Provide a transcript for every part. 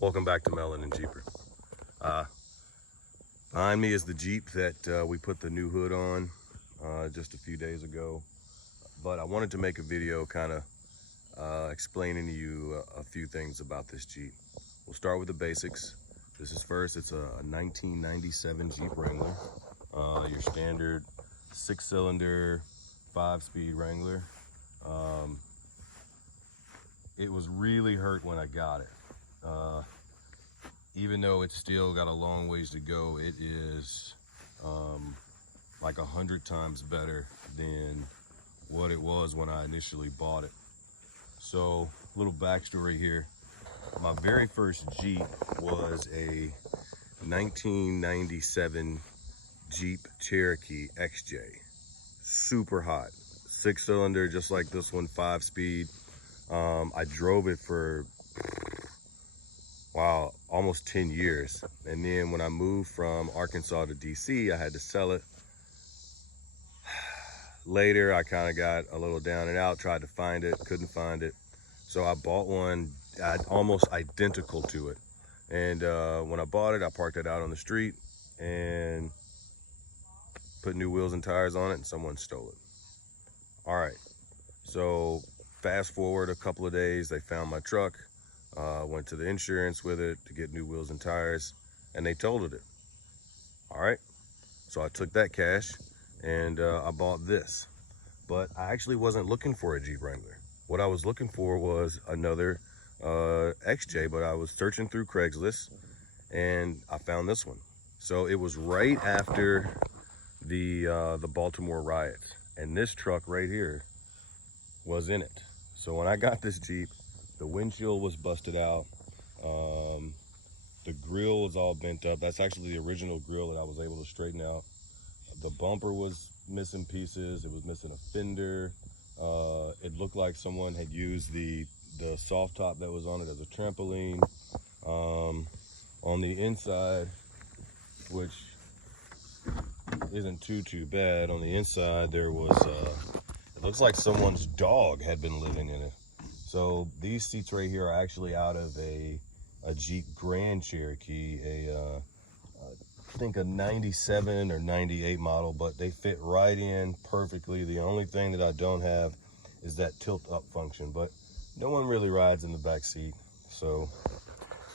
Welcome back to Melanin Jeeper. Behind me is the Jeep that we put the new hood on just a few days ago. But I wanted to make a video kind of explaining to you a few things about this Jeep. We'll start with the basics. This is first, it's a 1997 Jeep Wrangler. Your standard 6-cylinder, 5-speed Wrangler. It was really hurt when I got it. Even though it's still got a long ways to go, it is like 100 times better than what it was when I initially bought it. So, little backstory here. My very first Jeep was a 1997 Jeep Cherokee XJ. Super hot. 6-cylinder, just like this one, 5-speed. I drove it for, wow, almost 10 years. And then when I moved from Arkansas to DC, I had to sell it. Later, I kind of got a little down and out, tried to find it, couldn't find it. So I bought one almost identical to it. And when I bought it, I parked it out on the street and put new wheels and tires on it, and someone stole it. All right, so fast forward a couple of days, they found my truck. Went to the insurance with it to get new wheels and tires, and they totaled it. All right, so I took that cash and I bought this. But I actually wasn't looking for a Jeep Wrangler. What I was looking for was another XJ, but I was searching through Craigslist and I found this one. So it was right after the Baltimore riots, and this truck right here was in it. So when I got this Jeep, the windshield was busted out. The grill was all bent up. That's actually the original grill that I was able to straighten out. The bumper was missing pieces. It was missing a fender. It looked like someone had used the soft top that was on it as a trampoline. On the inside, which isn't too bad, on the inside there was, it looks like someone's dog had been living in it. So these seats right here are actually out of a Jeep Grand Cherokee, I think a 97 or 98 model, but they fit right in perfectly. The only thing that I don't have is that tilt up function, but no one really rides in the back seat, so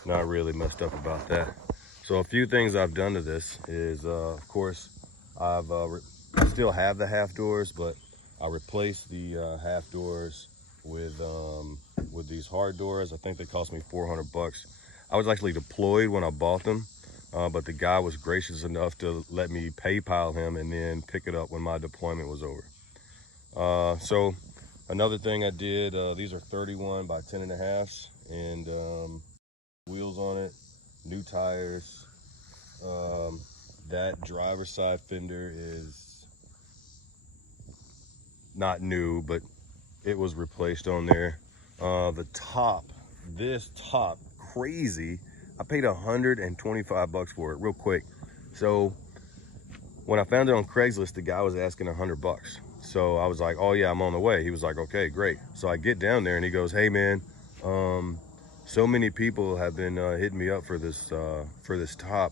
not really messed up about that. So a few things I've done to this is, of course, I still have the half doors, but I replaced the half doors with these hard doors. I think they cost me 400 bucks. I was actually deployed when I bought them, but the guy was gracious enough to let me PayPal him and then pick it up when my deployment was over. So another thing I did, these are 31 by 10.5, and wheels on it, new tires. That driver's side fender is not new, but it was replaced on there. The top, this top, crazy. I paid 125 bucks for it real quick. So when I found it on Craigslist, the guy was asking 100 bucks. So I was like, oh yeah, I'm on the way. He was like, okay, great. So I get down there and he goes, hey man, so many people have been hitting me up for this top.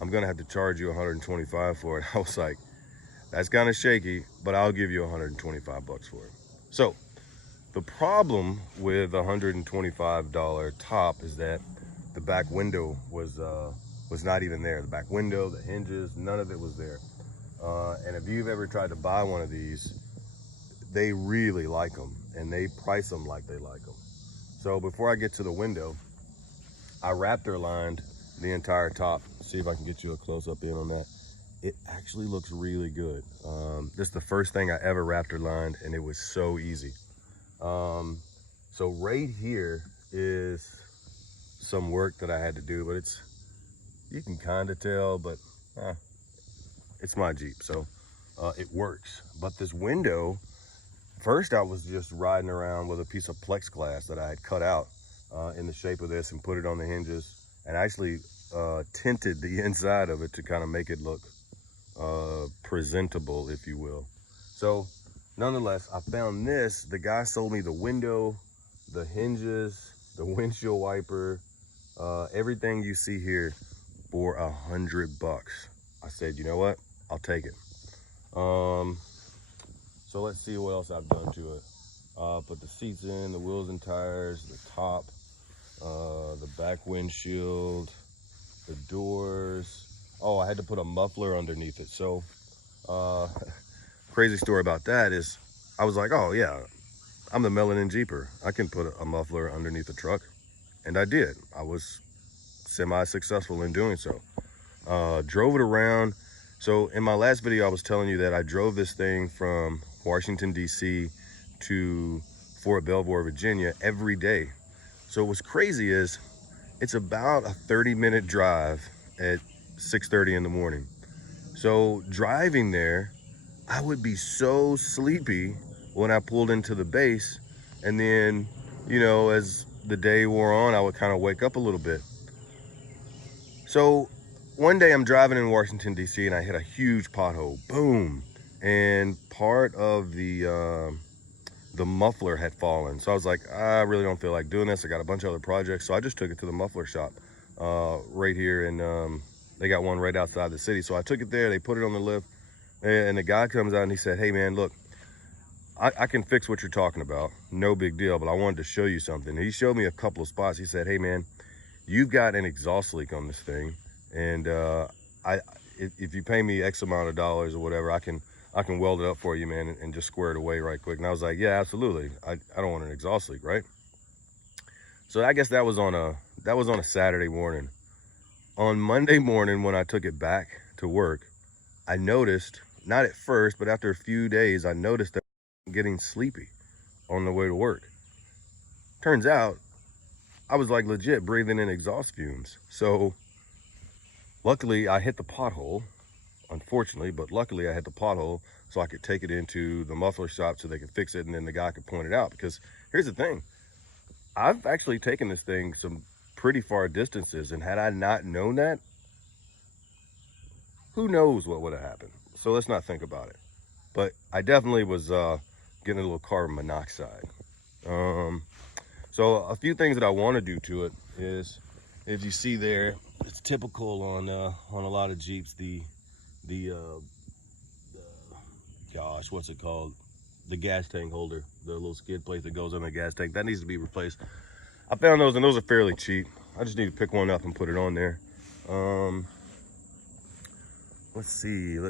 I'm gonna have to charge you 125 for it. I was like, that's kind of shaky, but I'll give you 125 bucks for it. So the problem with $125 top is that the back window was not even there. The back window, the hinges, none of it was there. And if you've ever tried to buy one of these, they really like them, and they price them like they like them. So before I get to the window, I Raptor lined the entire top. See if I can get you a close-up in on that. It actually looks really good. This is the first thing I ever Raptor lined, and it was so easy. So right here is some work that I had to do, but you can kind of tell, but it's my Jeep, so it works. But this window, first I was just riding around with a piece of plexiglass that I had cut out in the shape of this and put it on the hinges, and actually tinted the inside of it to kind of make it look presentable, if you will. So nonetheless, I found this. The guy sold me the window, the hinges, the windshield wiper, Everything you see here for $100. I said, you know what? I'll take it. So let's see what else I've done to it. Put the seats in, the wheels and tires, the top, the back windshield, the doors. Oh, I had to put a muffler underneath it. So crazy story about that is I was like, oh yeah, I'm the Melanin Jeeper. I can put a muffler underneath the truck. And I did. I was semi-successful in doing so. Drove it around. So in my last video, I was telling you that I drove this thing from Washington, D.C. to Fort Belvoir, Virginia every day. So what's crazy is it's about a 30-minute drive at 6:30 in the morning. So driving there, I would be so sleepy when I pulled into the base. And then, you know, as the day wore on, I would kind of wake up a little bit. So one day I'm driving in Washington, D.C. and I hit a huge pothole, boom. And part of the muffler had fallen. So I was like, I really don't feel like doing this. I got a bunch of other projects. So I just took it to the muffler shop right here. And they got one right outside the city. So I took it there, they put it on the lift. And the guy comes out and he said, hey man, look, I can fix what you're talking about. No big deal, but I wanted to show you something. He showed me a couple of spots. He said, hey man, you've got an exhaust leak on this thing. And if you pay me X amount of dollars or whatever, I can weld it up for you, man, and just square it away right quick. And I was like, yeah, absolutely. I don't want an exhaust leak, right? So I guess that was on a Saturday morning. On Monday morning, when I took it back to work, I noticed, not at first, but after a few days, I noticed that I'm getting sleepy on the way to work. Turns out, I was like legit breathing in exhaust fumes. So luckily I hit the pothole, unfortunately, but luckily I hit the pothole so I could take it into the muffler shop so they could fix it and then the guy could point it out. Because here's the thing, I've actually taken this thing some pretty far distances, and had I not known that, who knows what would have happened. So let's not think about it. But I definitely was getting a little carbon monoxide. So a few things that I want to do to it is, if you see there, it's typical on a lot of Jeeps, the gosh, what's it called? The gas tank holder, the little skid plate that goes on the gas tank, that needs to be replaced. I found those and those are fairly cheap. I just need to pick one up and put it on there. Let's see. Of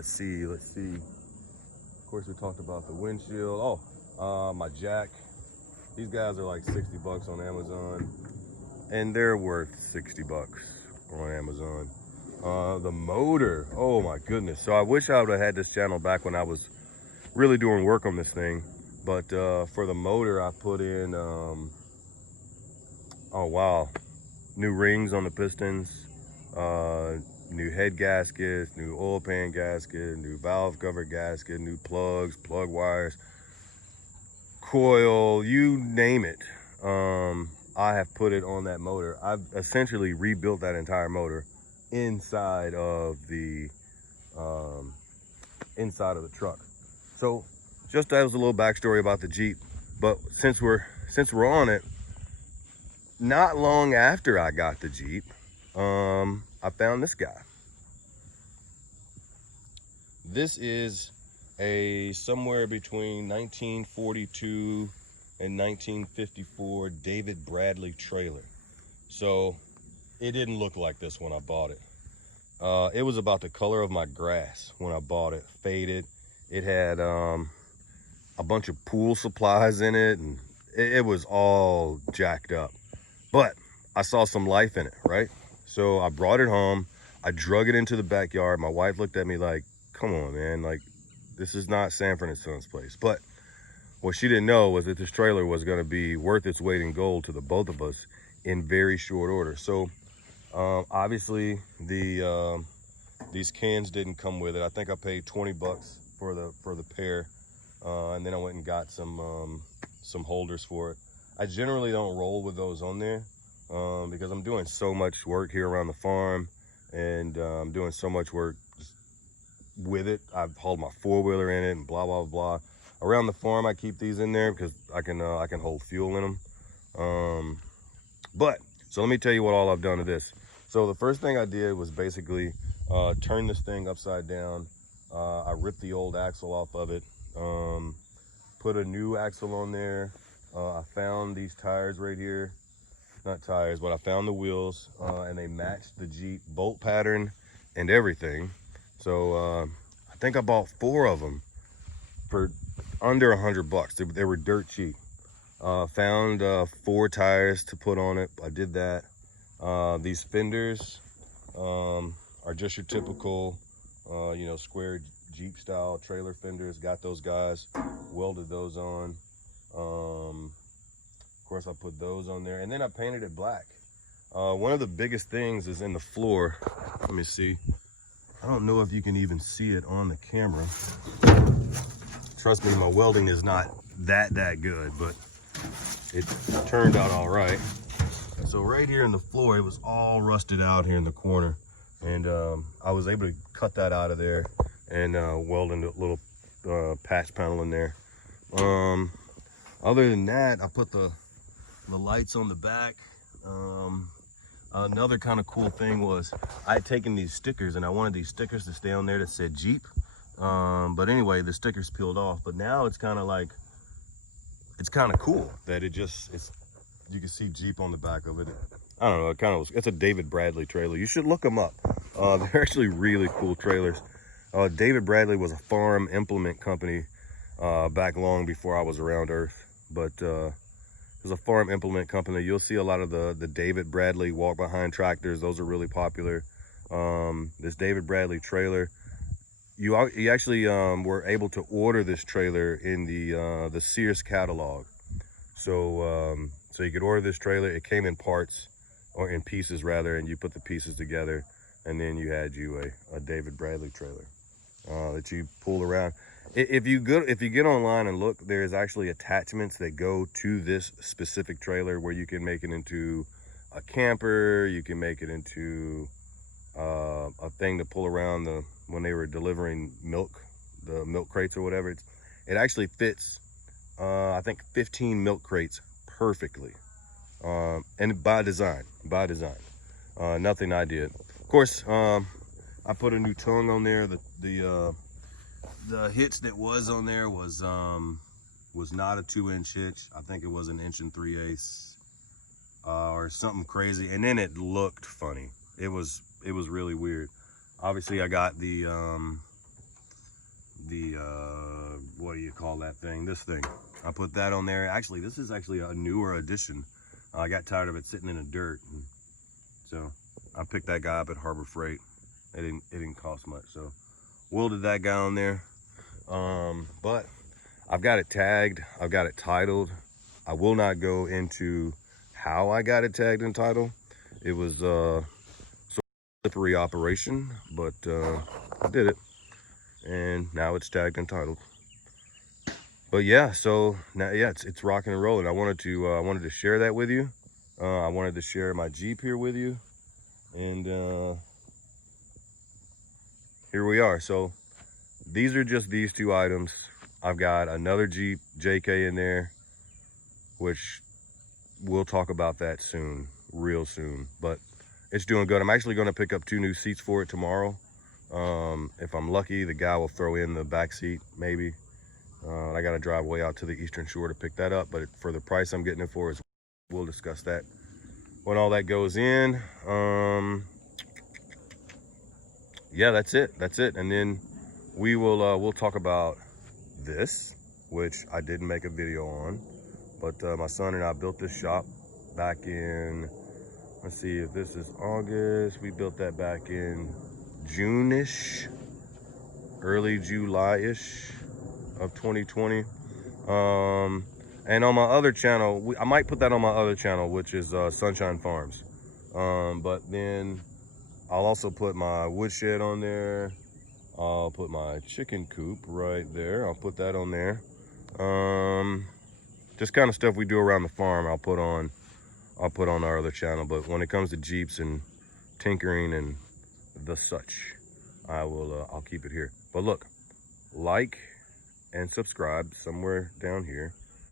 course, we talked about the windshield. Oh, my jack. These guys are like 60 bucks on Amazon, and they're worth 60 bucks on Amazon. The motor, oh my goodness. So I wish I would have had this channel back when I was really doing work on this thing. But for the motor, I put in, oh wow, new rings on the pistons, new head gaskets, new oil pan gasket, new valve cover gasket, new plugs, plug wires, coil, you name it. I have put it on that motor. I've essentially rebuilt that entire motor inside of the truck. So just as a little backstory about the Jeep. But since we're on it, not long after I got the Jeep, I found this guy. This is a somewhere between 1942 and 1954 David Bradley trailer. So it didn't look like this when I bought it. It was about the color of my grass when I bought it, faded. It had a bunch of pool supplies in it, and it was all jacked up. But I saw some life in it, right? So I brought it home. I drug it into the backyard. My wife looked at me like, come on, man, like, this is not Sanford and Sons place. But what she didn't know was that this trailer was going to be worth its weight in gold to the both of us in very short order. So obviously these cans didn't come with it. I think I paid 20 bucks for the pair, and then I went and got some holders for it. I generally don't roll with those on there because I'm doing so much work here around the farm, and I'm doing so much work with it. I've hauled my four-wheeler in it and blah blah blah. Around the farm I keep these in there because I can hold fuel in them. But So let me tell you what all I've done to this. So the first thing I did was basically turn this thing upside down. I ripped the old axle off of it, put a new axle on there. I found these tires right here. Not tires, but I found the wheels, and they matched the Jeep bolt pattern and everything. So I think I bought 4 of them for under $100. They were dirt cheap. Found 4 tires to put on it. I did that. These fenders are just your typical, you know, square Jeep style trailer fenders. Got those guys, welded those on. Of course, I put those on there, and then I painted it black. One of the biggest things is in the floor. Let me see. I don't know if you can even see it on the camera. Trust me, my welding is not that good, but it turned out all right. So right here in the floor, it was all rusted out here in the corner, and I was able to cut that out of there and weld in a little patch panel in there. Other than that, I put the lights on the back. Another kind of cool thing was I had taken these stickers, and I wanted these stickers to stay on there that said Jeep. But anyway, the stickers peeled off, but now it's kind of like, it's kind of cool that you can see Jeep on the back of it. I don't know, it's a David Bradley trailer. You should look them up. They're actually really cool trailers. David Bradley was a farm implement company back long before I was around Earth, but it was a farm implement company. You'll see a lot of the David Bradley walk behind tractors. Those are really popular. This David Bradley trailer, you actually were able to order this trailer in the Sears catalog. So so you could order this trailer. It came in parts, or in pieces rather, and you put the pieces together, and then you had a David Bradley trailer that you pull around. If you get online and look, there's actually attachments that go to this specific trailer where you can make it into a camper. You can make it into a thing to pull around when they were delivering milk, the milk crates or whatever. It actually fits, I think 15 milk crates perfectly, and by design, nothing I did. Of course, I put a new tongue on there. The hitch that was on there was not a 2-inch hitch. I think it was an 1 3/8 or something crazy. And then it looked funny. It was really weird. Obviously, I got the what do you call that thing? This thing. I put that on there. Actually, this is actually a newer addition. I got tired of it sitting in the dirt, and so I picked that guy up at Harbor Freight. It didn't cost much, so welded that guy on there. But I've got it tagged, I've got it titled. I will not go into how I got it tagged and titled. It was sort of a slippery operation, but I did it, and now it's tagged and titled. But yeah, so now, yeah, it's rocking and rolling. I wanted to share that with you. I wanted to share my Jeep here with you, and here we are. So these are just these 2 items. I've got another Jeep JK in there, which we'll talk about that soon, real soon, but it's doing good. I'm actually going to pick up 2 new seats for it tomorrow. If I'm lucky, the guy will throw in the back seat, maybe. I got to drive way out to the Eastern Shore to pick that up, but for the price I'm getting it for, we'll discuss that when all that goes in. Yeah, that's it. And then we'll talk about this, which I didn't make a video on, but my son and I built this shop back in, let's see if this is August. We built that back in June-ish, early July-ish of 2020. And on my other channel, I might put that on my other channel, which is Sunshine Farms. But then I'll also put my woodshed on there. I'll put my chicken coop right there. I'll put that on there. Just kind of stuff we do around the farm, I'll put on our other channel. But when it comes to Jeeps and tinkering and the such, I'll keep it here. But look, like and subscribe somewhere down here.